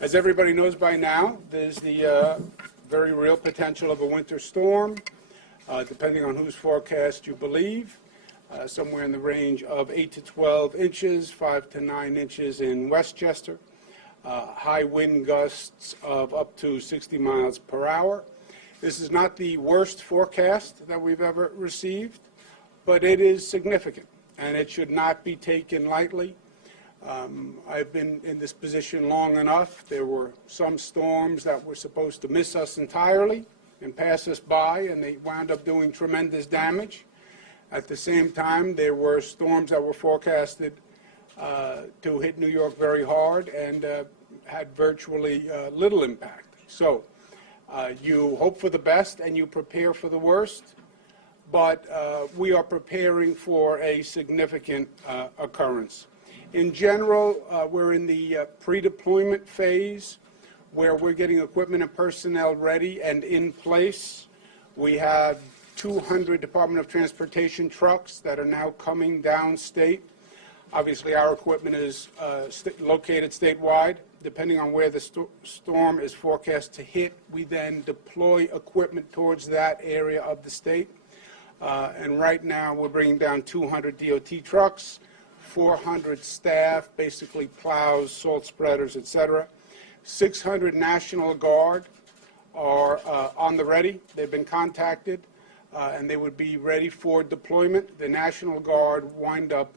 As everybody knows by now, there's the very real potential of a winter storm, depending on whose forecast you believe, somewhere in the range of 8 to 12 inches, 5 to 9 inches in Westchester, high wind gusts of up to 60 miles per hour. This is not the worst forecast that we've ever received, but it is significant, and it should not be taken lightly. I've been in this position long enough. There were some storms that were supposed to miss us entirely and pass us by, and they wound up doing tremendous damage. At the same time, there were storms that were forecasted to hit New York very hard and had virtually little impact. So you hope for the best and you prepare for the worst, but we are preparing for a significant occurrence. In general, we're in the pre-deployment phase where we're getting equipment and personnel ready and in place. We have 200 Department of Transportation trucks that are now coming downstate. Obviously, our equipment is located statewide. Depending on where the storm is forecast to hit, we then deploy equipment towards that area of the state. And right now, we're bringing down 200 DOT trucks, 400 staff, basically plows, salt spreaders, etc. 600 National Guard are on the ready. They've been contacted, and they would be ready for deployment. The National Guard wind up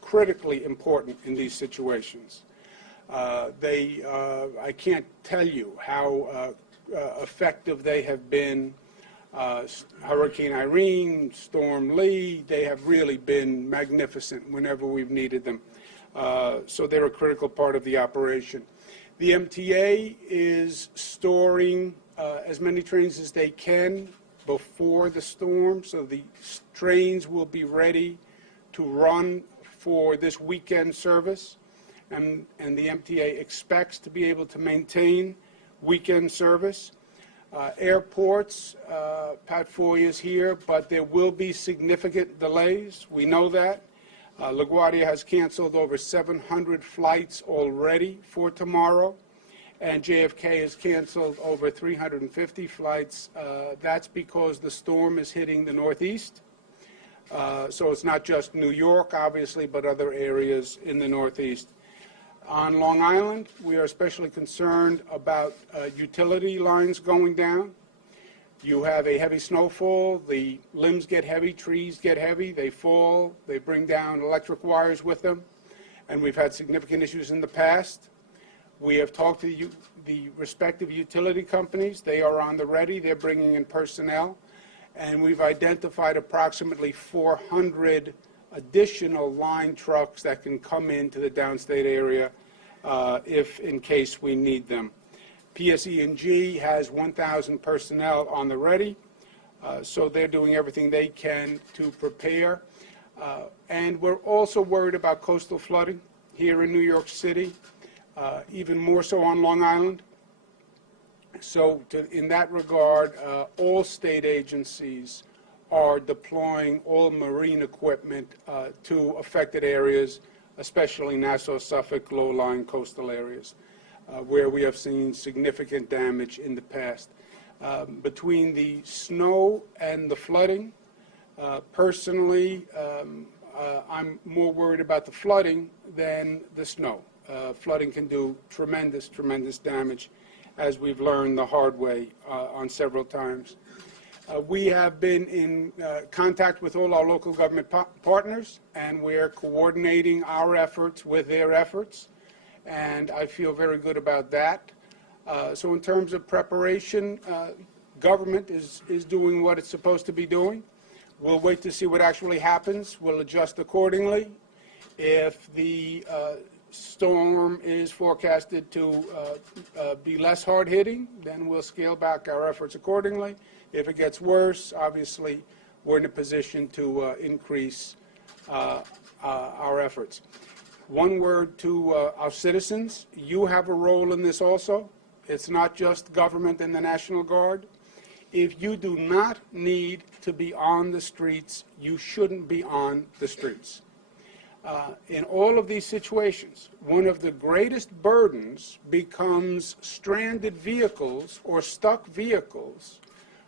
critically important in these situations. I can't tell you how effective they have been. Hurricane Irene, Storm Lee, they have really been magnificent whenever we've needed them. So they're a critical part of the operation. The MTA is storing as many trains as they can before the storm, so the trains will be ready to run for this weekend service, and the MTA expects to be able to maintain weekend service. Airports, Pat Foy is here, but there will be significant delays. We know that. LaGuardia has canceled over 700 flights already for tomorrow, and JFK has canceled over 350 flights. That's because the storm is hitting the Northeast. So it's not just New York, obviously, but other areas in the Northeast. On Long Island, we are especially concerned about utility lines going down. You have a heavy snowfall, the limbs get heavy, trees get heavy, they fall, they bring down electric wires with them, and we've had significant issues in the past. We have talked to the respective utility companies. They are on the ready, they're bringing in personnel, and we've identified approximately 400 additional line trucks that can come into the downstate area if in case we need them. PSE&G has 1,000 personnel on the ready, so they're doing everything they can to prepare. And we're also worried about coastal flooding here in New York City, even more so on Long Island. So in that regard, all state agencies are deploying all marine equipment to affected areas, especially Nassau, Suffolk, low-lying coastal areas, where we have seen significant damage in the past. Between the snow and the flooding, personally, I'm more worried about the flooding than the snow. Flooding can do tremendous, tremendous damage, as we've learned the hard way on several times. We have been in contact with all our local government partners, and we're coordinating our efforts with their efforts, and I feel very good about that. So in terms of preparation, government is doing what it's supposed to be doing. We'll wait to see what actually happens. We'll adjust accordingly. If the storm is forecasted to be less hard-hitting, then we'll scale back our efforts accordingly. If it gets worse, obviously, we're in a position to increase our efforts. One word to our citizens. You have a role in this also. It's not just government and the National Guard. If you do not need to be on the streets, you shouldn't be on the streets. In all of these situations, one of the greatest burdens becomes stranded vehicles or stuck vehicles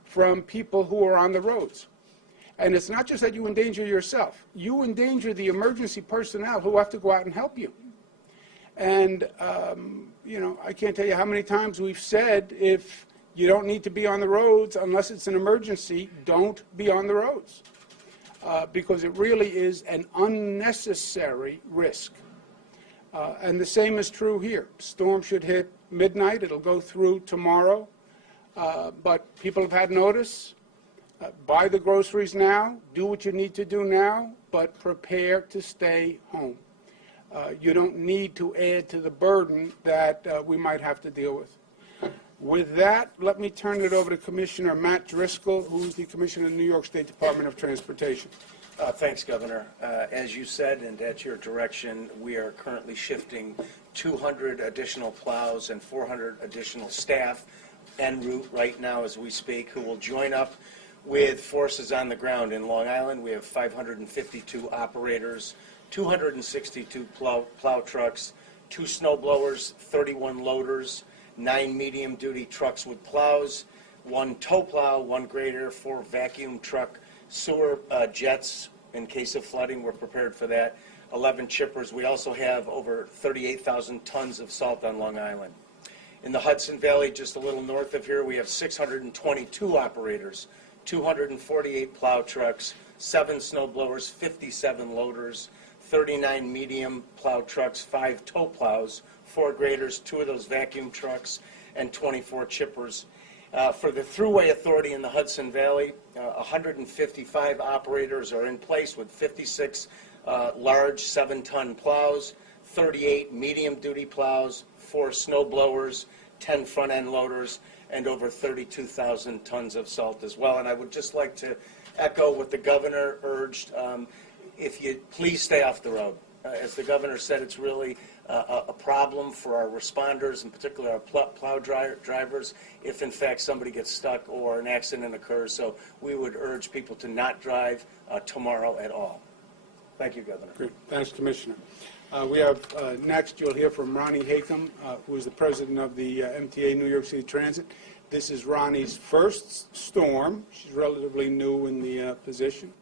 from people who are on the roads. And it's not just that you endanger yourself. You endanger the emergency personnel who have to go out and help you. And, you know, I can't tell you how many times we've said, if you don't need to be on the roads unless it's an emergency, don't be on the roads. Because it really is an unnecessary risk. And the same is true here. Storm should hit midnight. It'll go through tomorrow. But people have had notice. Buy the groceries now. Do what you need to do now. But prepare to stay home. You don't need to add to the burden that we might have to deal with. With that, let me turn it over to Commissioner Matt Driscoll, who's the Commissioner of the New York State Department of Transportation. Thanks, Governor. As you said, and at your direction, we are currently shifting 200 additional plows and 400 additional staff en route right now as we speak, who will join up with forces on the ground in Long Island. We have 552 operators, 262 plow trucks, 2 snow blowers, 31 loaders, 9 medium-duty trucks with plows, 1 tow plow, 1 grader, 4 vacuum truck sewer jets in case of flooding. We're prepared for that. 11 chippers. We also have over 38,000 tons of salt on Long Island. In the Hudson Valley, just a little north of here, we have 622 operators, 248 plow trucks, 7 snow blowers, 57 loaders, 39 medium plow trucks, 5 tow plows, 4 graders, 2 of those vacuum trucks, and 24 chippers. For the Thruway Authority in the Hudson Valley, 155 operators are in place with 56 large 7-ton plows, 38 medium-duty plows, 4 snow blowers, 10 front-end loaders, and over 32,000 tons of salt as well. And I would just like to echo what the governor urged. If you please stay off the road. As the governor said, it's really a problem for our responders, in particular our plow drivers, if in fact somebody gets stuck or an accident occurs. So we would urge people to not drive tomorrow at all. Thank you, Governor. Great. Thanks, Commissioner. We have next, you'll hear from Ronnie Hakem, who is the president of the MTA New York City Transit. This is Ronnie's first storm. She's relatively new in the position.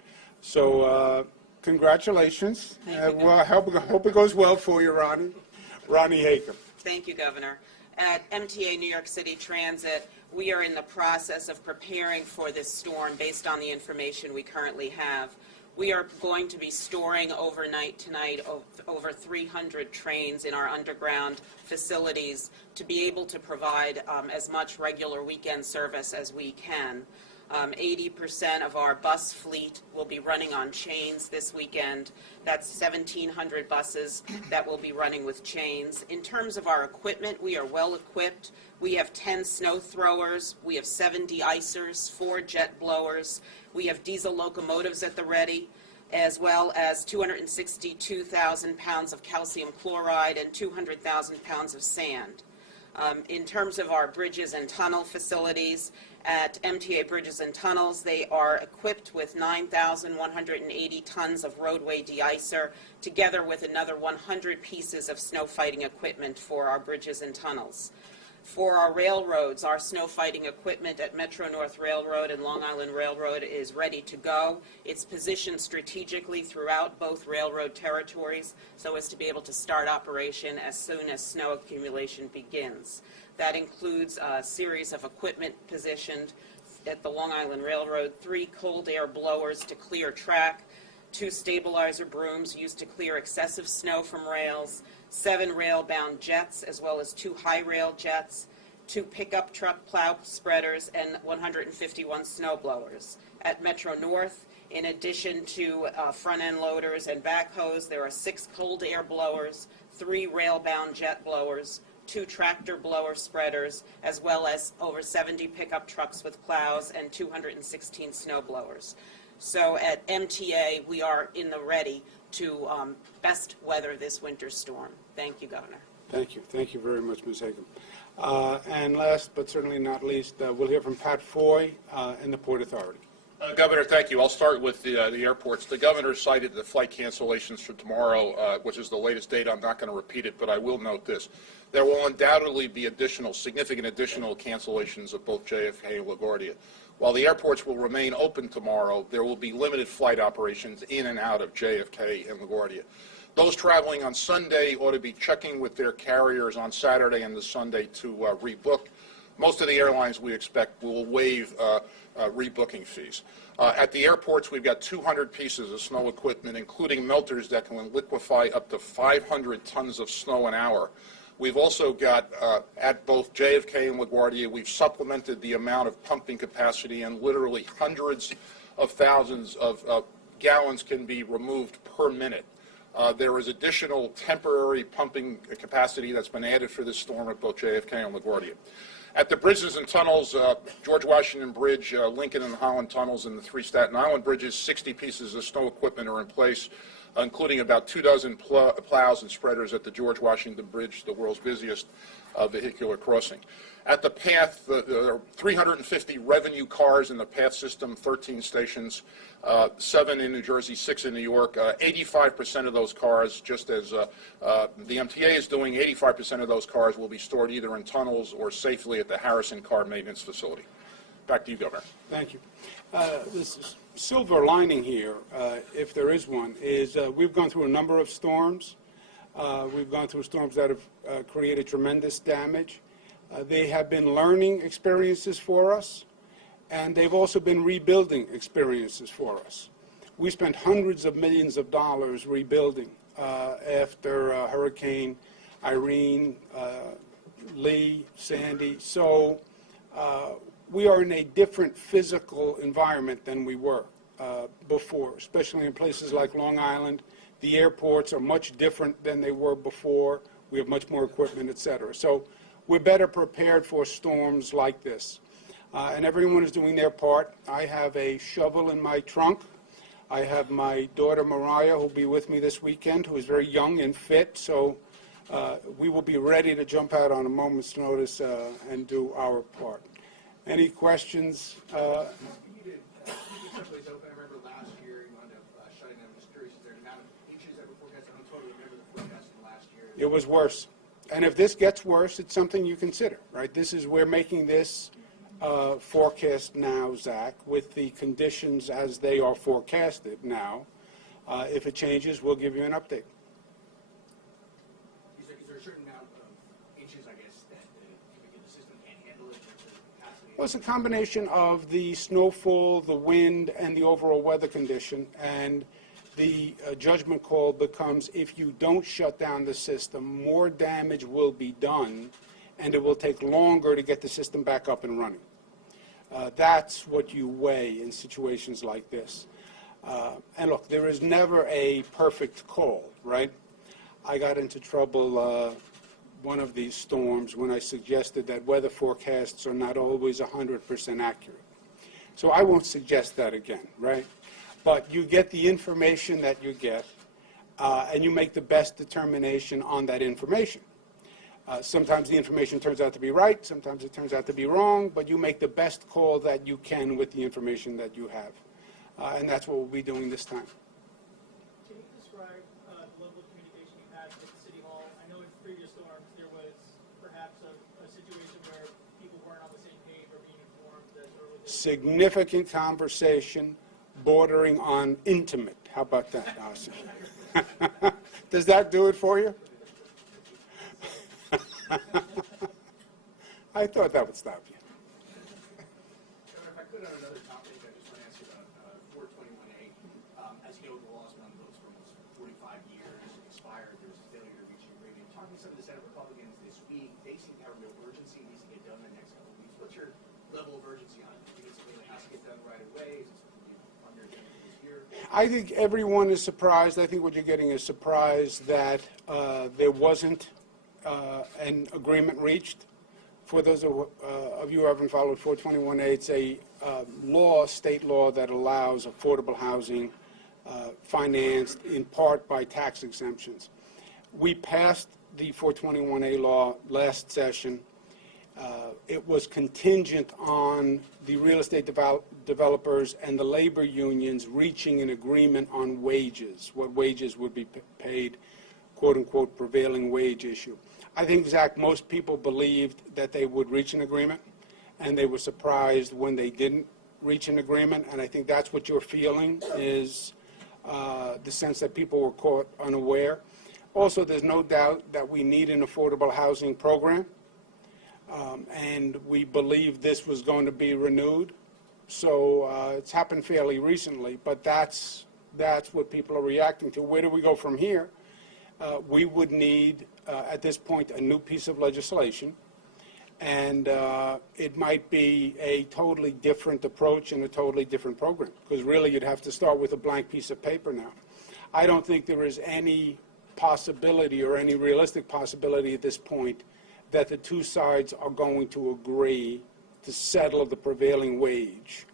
So congratulations. Well, I hope it goes well for you, Ronnie. Ronnie Hakem. Thank you, Governor. At MTA New York City Transit, we are in the process of preparing for this storm based on the information we currently have. We are going to be storing overnight tonight over 300 trains in our underground facilities to be able to provide as much regular weekend service as we can. 80% of our bus fleet will be running on chains this weekend. That's 1,700 buses that will be running with chains. In terms of our equipment, we are well equipped. We have 10 snow throwers. We have 7 de-icers, 4 jet blowers. We have diesel locomotives at the ready, as well as 262,000 pounds of calcium chloride and 200,000 pounds of sand. In terms of our bridges and tunnel facilities, at MTA Bridges and Tunnels, they are equipped with 9,180 tons of roadway de-icer, together with another 100 pieces of snow fighting equipment for our bridges and tunnels. For our railroads, our snow fighting equipment at Metro North Railroad and Long Island Railroad is ready to go. It's positioned strategically throughout both railroad territories so as to be able to start operation as soon as snow accumulation begins. That includes a series of equipment positioned at the Long Island Railroad, 3 cold air blowers to clear track, 2 stabilizer brooms used to clear excessive snow from rails, 7 rail-bound jets, as well as 2 high-rail jets, 2 pickup truck plow spreaders, and 151 snow blowers. At Metro North, in addition to front-end loaders and backhoes, there are 6 cold air blowers, 3 rail-bound jet blowers, 2 tractor blower spreaders, as well as over 70 pickup trucks with plows and 216 snow blowers. So at MTA, we are in the ready to best weather this winter storm. Thank you, Governor. Thank you. Thank you very much, Ms. Hakem. And last but certainly not least, we'll hear from Pat Foy in the Port Authority. Governor, thank you. I'll start with the airports. The governor cited the flight cancellations for tomorrow, which is the latest date. I'm not going to repeat it, but I will note this. There will undoubtedly be significant additional cancellations of both JFK and LaGuardia. While the airports will remain open tomorrow, there will be limited flight operations in and out of JFK and LaGuardia. Those traveling on Sunday ought to be checking with their carriers on Saturday and the Sunday to rebook. Most of the airlines we expect will waive rebooking fees. At the airports, we've got 200 pieces of snow equipment, including melters that can liquefy up to 500 tons of snow an hour. We've also got, at both JFK and LaGuardia, we've supplemented the amount of pumping capacity, and literally hundreds of thousands of gallons can be removed per minute. There is additional temporary pumping capacity that's been added for this storm at both JFK and LaGuardia. At the bridges and tunnels, George Washington Bridge, Lincoln and Holland tunnels, and the 3 Staten Island bridges, 60 pieces of snow equipment are in place, including about 24 plows and spreaders at the George Washington Bridge, the world's busiest vehicular crossing. At the path, there are 350 revenue cars in the path system, 13 stations, 7 in New Jersey, 6 in New York. 85% of those cars, just as the MTA is doing, 85% of those cars will be stored either in tunnels or safely at the Harrison Car Maintenance Facility. Back to you, Governor. Thank you. This silver lining here, if there is one, is we've gone through a number of storms. We've gone through storms that have created tremendous damage. They have been learning experiences for us, and they've also been rebuilding experiences for us. We spent hundreds of millions of dollars rebuilding after Hurricane Irene, Lee, Sandy. So we are in a different physical environment than we were before, especially in places like Long Island. The airports are much different than they were before. We have much more equipment, et cetera. So we're better prepared for storms like this. And everyone is doing their part. I have a shovel in my trunk. I have my daughter Mariah, who will be with me this weekend, who is very young and fit. So we will be ready to jump out on a moment's notice and do our part. Any questions? You did keep some place open. I remember last year you wound up shutting them. I'm just curious, is there an amount of inches that were forecasted? I don't totally remember the forecast from last year. It was worse. And if this gets worse, it's something you consider, right? We're making this forecast now, Zach, with the conditions as they are forecasted now. If it changes, we'll give you an update. Is there a certain amount of inches, I guess, that the system can't handle it in terms of capacity? Well, it's a combination of the snowfall, the wind, and the overall weather condition. And the judgment call becomes, if you don't shut down the system, more damage will be done, and it will take longer to get the system back up and running. That's what you weigh in situations like this. And look, there is never a perfect call, right? I got into trouble one of these storms when I suggested that weather forecasts are not always 100% accurate. So I won't suggest that again, right? But you get the information that you get, and you make the best determination on that information. Sometimes the information turns out to be right, sometimes it turns out to be wrong, but you make the best call that you can with the information that you have. And that's what we'll be doing this time. Can you describe the level of communication you had with City Hall? I know in previous storms there was perhaps a situation where people weren't on the same page or being informed that there was Significant conversation bordering on intimate. How about that, Austin? Does that do it for you? I thought that would stop you. Governor, if I could on another topic, I just want to ask you about 421A. As you know, the law's been on the books for almost 45 years, expired. There was a failure to reach an agreement. Talking to some of the Senate Republicans this week, they seem to have real urgency. It needs to get done in the next couple of weeks. What's your level of urgency on it? Do you think it's something that has to get done right away? Is it something on your agenda for this year? I think everyone is surprised. I think what you're getting is surprised that there wasn't an agreement reached. For those of you who haven't followed 421A, it's a state law that allows affordable housing financed in part by tax exemptions. We passed the 421A law last session. it was contingent on the real estate developers and the labor unions reaching an agreement on wages, what wages would be paid, quote-unquote, prevailing wage issue. I think, Zach, most people believed that they would reach an agreement, and they were surprised when they didn't reach an agreement, and I think that's what you're feeling, is the sense that people were caught unaware. Also, there's no doubt that we need an affordable housing program. And we believe this was going to be renewed. So it's happened fairly recently, but that's what people are reacting to. Where do we go from here? We would need, at this point, a new piece of legislation, and it might be a totally different approach and a totally different program, because really you'd have to start with a blank piece of paper now. I don't think there is any possibility or any realistic possibility at this point that the two sides are going to agree to settle the prevailing wage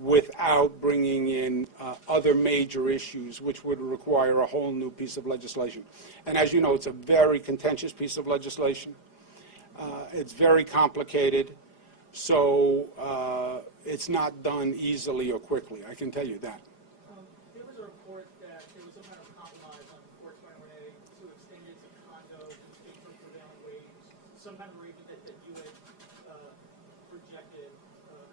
without bringing in other major issues, which would require a whole new piece of legislation. And as you know, it's a very contentious piece of legislation. It's very complicated, so it's not done easily or quickly, I can tell you that. There was a report that there was some kind of compromise on 421A to extend it to condo and state for prevailing wage, some kind of arrangement that you had projected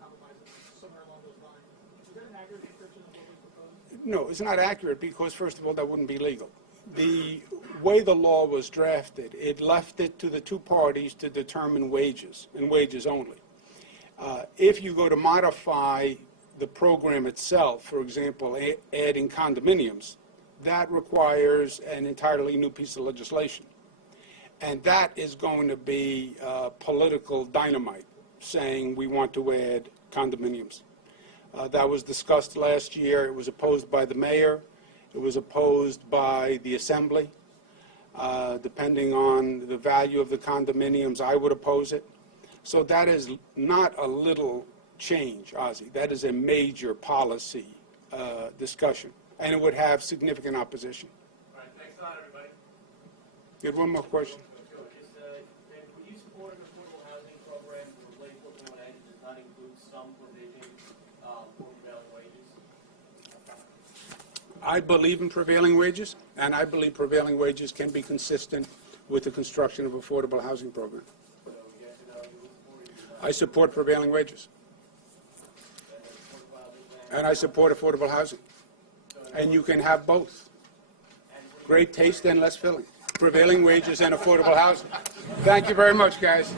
compromise somewhere along those lines. Is that an accurate description of what was proposed? No, it's not accurate because, first of all, that wouldn't be legal. The way the law was drafted, it left it to the two parties to determine wages, and wages only. If you go to modify the program itself, for example, adding condominiums, that requires an entirely new piece of legislation. And that is going to be political dynamite, saying we want to add condominiums. That was discussed last year. It was opposed by the mayor. It was opposed by the assembly. Depending on the value of the condominiums, I would oppose it. So that is not a little change, Ozzie. That is a major policy discussion, and it would have significant opposition. All right, thanks a lot, everybody. You had one more question? Would you support an affordable housing program to replace 421A that does not include some provision for prevailing wages? I believe in prevailing wages, and I believe prevailing wages can be consistent with the construction of affordable housing program. So yes or no, you would support it? I support prevailing wages, and I support affordable housing. And you can have both. Great taste and less filling. Prevailing wages and affordable housing. Thank you very much, guys.